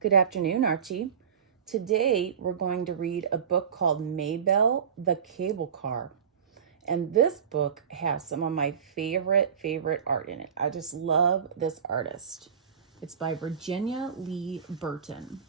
Good afternoon, Archie. Today we're going to read a book called Maybelle, the Cable Car. And this book has some of my favorite art in it. I just love this artist. It's by Virginia Lee Burton.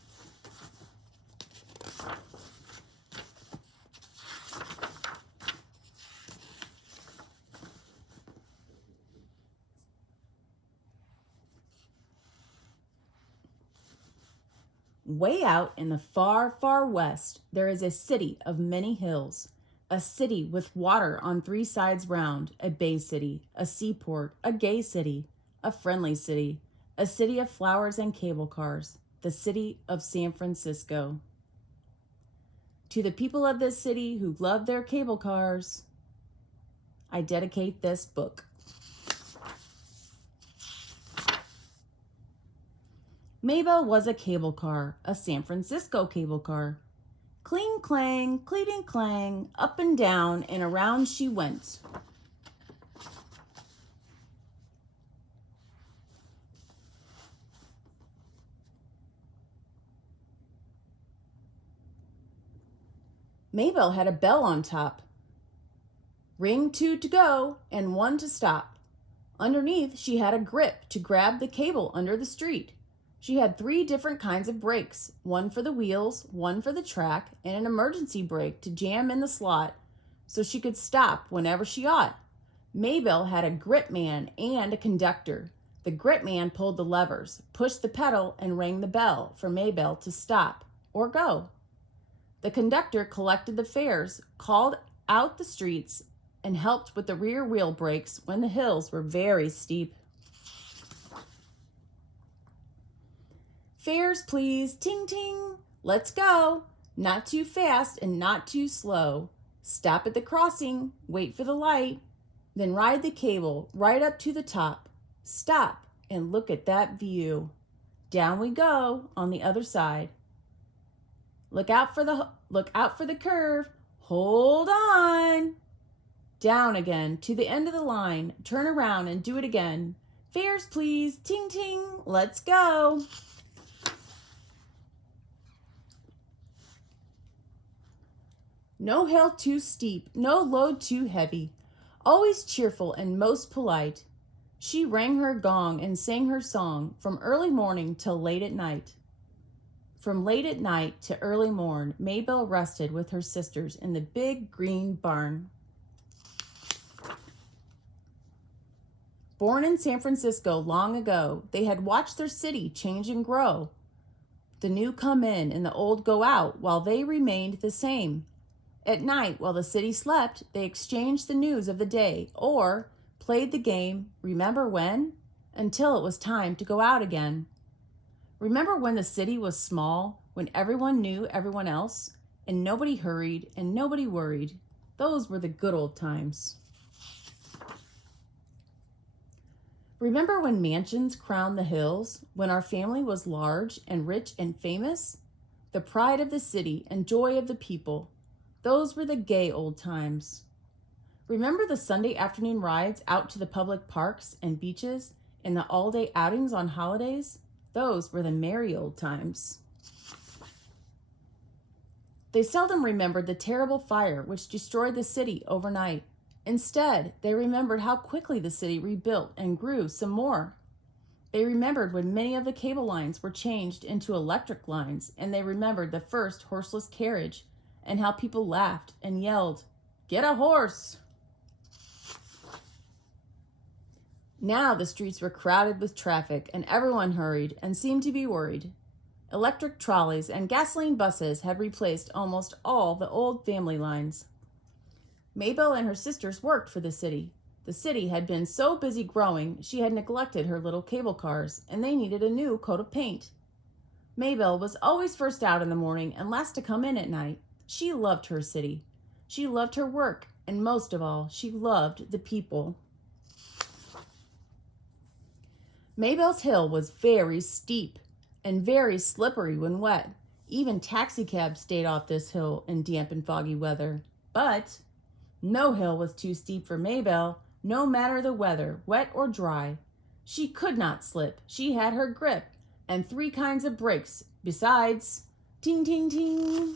Way out in the far, far west, there is a city of many hills, a city with water on three sides round, a bay city, a seaport, a gay city, a friendly city, a city of flowers and cable cars, the city of San Francisco. To the people of this city who love their cable cars, I dedicate this book. Maybelle was a cable car, a San Francisco cable car. Cling clang, cleating clang, up and down and around she went. Maybelle had a bell on top. Ring 2 to go and 1 to stop. Underneath she had a grip to grab the cable under the street. She had 3 different kinds of brakes, one for the wheels, one for the track, and an emergency brake to jam in the slot so she could stop whenever she ought. Maybelle had a grip man and a conductor. The grip man pulled the levers, pushed the pedal, and rang the bell for Maybelle to stop or go. The conductor collected the fares, called out the streets, and helped with the rear wheel brakes when the hills were very steep. Fares, please. Ting, ting. Let's go. Not too fast and not too slow. Stop at the crossing. Wait for the light. Then ride the cable right up to the top. Stop and look at that view. Down we go on the other side. Look out for the curve. Hold on. Down again to the end of the line. Turn around and do it again. Fares, please. Ting, ting. Let's go. No hill too steep, no load too heavy. Always cheerful and most polite. She rang her gong and sang her song from early morning till late at night. From late at night to early morn, Maybelle rested with her sisters in the big green barn. Born in San Francisco long ago, they had watched their city change and grow. The new come in and the old go out while they remained the same. At night, while the city slept, they exchanged the news of the day or played the game, Remember When? Until it was time to go out again. Remember when the city was small, when everyone knew everyone else, and nobody hurried and nobody worried? Those were the good old times. Remember when mansions crowned the hills, when our family was large and rich and famous? The pride of the city and joy of the people. Those were the gay old times. Remember the Sunday afternoon rides out to the public parks and beaches and the all-day outings on holidays? Those were the merry old times. They seldom remembered the terrible fire which destroyed the city overnight. Instead, they remembered how quickly the city rebuilt and grew some more. They remembered when many of the cable lines were changed into electric lines, and they remembered the first horseless carriage and how people laughed and yelled, "Get a horse!" Now the streets were crowded with traffic and everyone hurried and seemed to be worried. Electric trolleys and gasoline buses had replaced almost all the old family lines. Maybelle and her sisters worked for the city. The city had been so busy growing, she had neglected her little cable cars, and they needed a new coat of paint. Maybelle was always first out in the morning and last to come in at night. She loved her city. She loved her work, and most of all, she loved the people. Maybelle's hill was very steep and very slippery when wet. Even taxicabs stayed off this hill in damp and foggy weather. But no hill was too steep for Maybelle, no matter the weather, wet or dry. She could not slip. She had her grip, and 3 kinds of brakes, besides ting, ting, ting.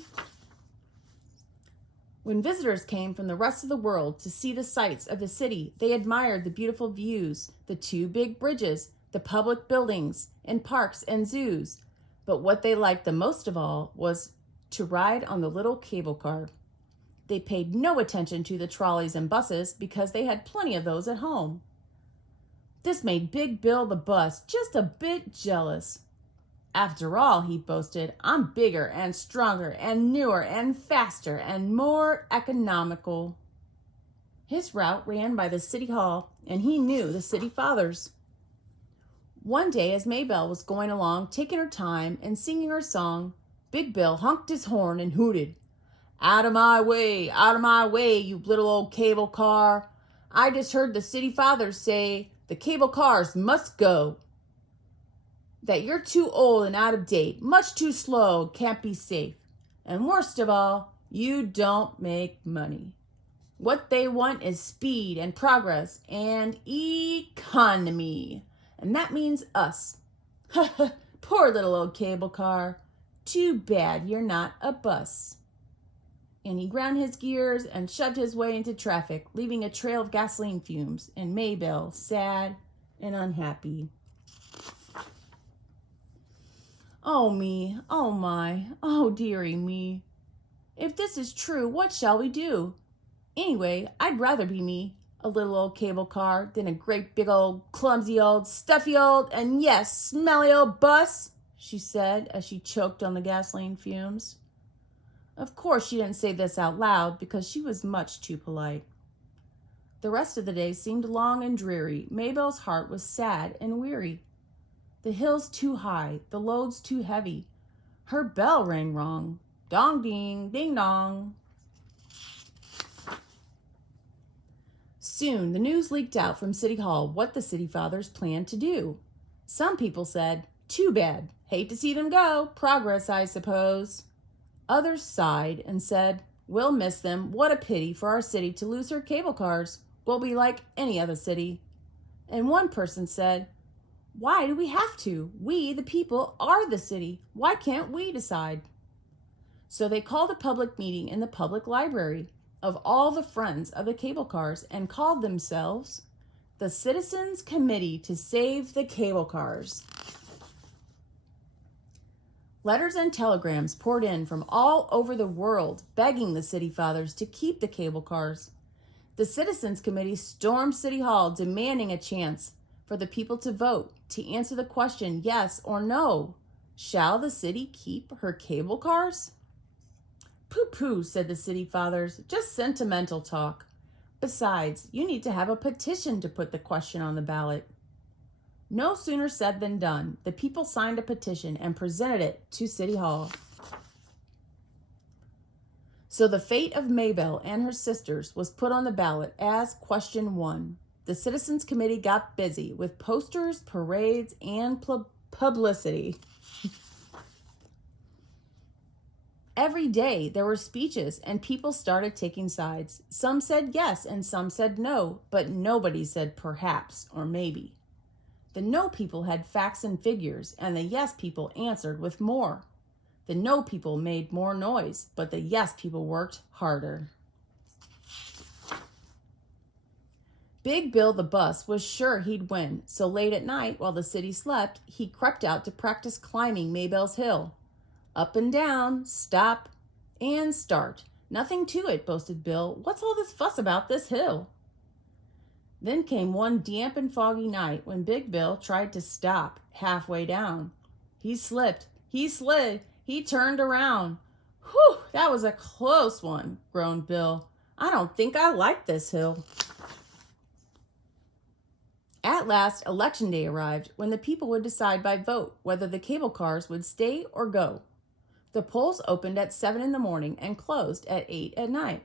When visitors came from the rest of the world to see the sights of the city, they admired the beautiful views, the 2 big bridges, the public buildings, and parks and zoos. But what they liked the most of all was to ride on the little cable car. They paid no attention to the trolleys and buses because they had plenty of those at home. This made Big Bill the bus just a bit jealous. After all, he boasted, I'm bigger and stronger and newer and faster and more economical. His route ran by the city hall, and he knew the city fathers. One day, as Maybelle was going along, taking her time and singing her song, Big Bill honked his horn and hooted, out of my way, you little old cable car. I just heard the city fathers say the cable cars must go. That you're too old and out of date, much too slow, can't be safe. And worst of all, you don't make money. What they want is speed and progress and economy. And that means us. Poor little old cable car. Too bad you're not a bus. And he ground his gears and shoved his way into traffic, leaving a trail of gasoline fumes, and Maybelle sad and unhappy. Oh me, oh my, oh dearie me. If this is true, what shall we do? Anyway, I'd rather be me, a little old cable car, than a great big old, clumsy old, stuffy old, and yes, smelly old bus, she said as she choked on the gasoline fumes. Of course, she didn't say this out loud because she was much too polite. The rest of the day seemed long and dreary. Maybelle's heart was sad and weary. The hill's too high, the load's too heavy. Her bell rang wrong. Dong ding, ding dong. Soon the news leaked out from City Hall what the city fathers planned to do. Some people said, too bad, hate to see them go, progress I suppose. Others sighed and said, we'll miss them, what a pity for our city to lose her cable cars. We'll be like any other city. And one person said, why do we have to? We, the people, are the city. Why can't we decide? So they called a public meeting in the public library of all the friends of the cable cars and called themselves the Citizens Committee to Save the Cable Cars. Letters and telegrams poured in from all over the world, begging the city fathers to keep the cable cars. The Citizens Committee stormed City Hall, demanding a chance for the people to vote, to answer the question yes or no. Shall the city keep her cable cars? Pooh-pooh, said the city fathers, just sentimental talk. Besides, you need to have a petition to put the question on the ballot. No sooner said than done. The people signed a petition and presented it to City Hall. So the fate of Maybelle and her sisters was put on the ballot as question 1. The Citizens Committee got busy with posters, parades, and publicity. Every day there were speeches and people started taking sides. Some said yes and some said no, but nobody said perhaps or maybe. The no people had facts and figures, and the yes people answered with more. The no people made more noise, but the yes people worked harder. Big Bill the bus was sure he'd win, so late at night, while the city slept, he crept out to practice climbing Maybelle's hill. Up and down, stop, and start. Nothing to it, boasted Bill. What's all this fuss about this hill? Then came one damp and foggy night when Big Bill tried to stop halfway down. He slipped, he slid, he turned around. Whew, that was a close one, groaned Bill. I don't think I like this hill. At last, Election Day arrived, when the people would decide by vote whether the cable cars would stay or go. The polls opened at 7 in the morning and closed at 8 at night.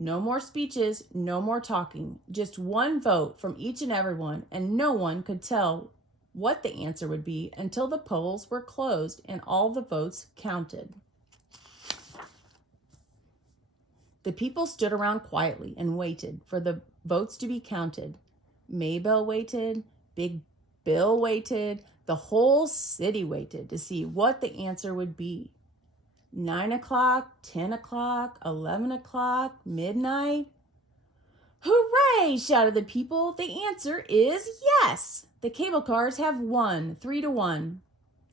No more speeches, no more talking, just one vote from each and everyone, and no one could tell what the answer would be until the polls were closed and all the votes counted. The people stood around quietly and waited for the votes to be counted. Maybelle waited, Big Bill waited, The whole city waited to see what the answer would be. 9 o'clock, 10 o'clock, 11 o'clock, midnight. Hooray, shouted the people. The answer is yes. The cable cars have won 3-1.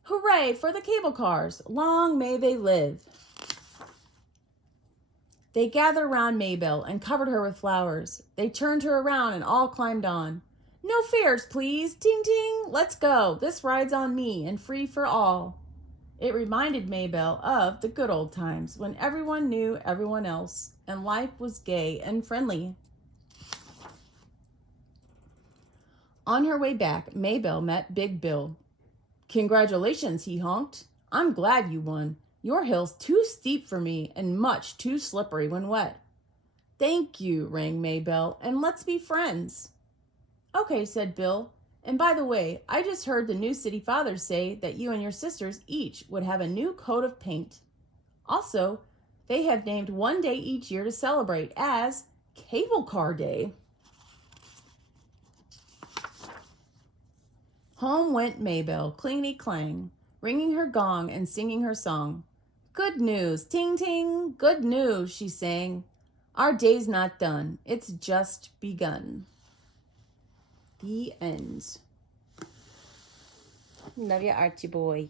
Hooray for the cable cars. Long may they live. They gathered around Maybelle and covered her with flowers. They turned her around and all climbed on. No fares, please. Ting, ting. Let's go. This ride's on me and free for all. It reminded Maybelle of the good old times when everyone knew everyone else and life was gay and friendly. On her way back, Maybelle met Big Bill. Congratulations, he honked. I'm glad you won. Your hill's too steep for me and much too slippery when wet. Thank you, rang Maybelle, and let's be friends. Okay, said Bill. And by the way, I just heard the new city fathers say that you and your sisters each would have a new coat of paint. Also, they have named one day each year to celebrate as Cable Car Day. Home went Maybelle, clingety-clang, ringing her gong and singing her song. Good news, ting-ting, good news, she sang. Our day's not done, it's just begun. The end. Love you, Archie boy.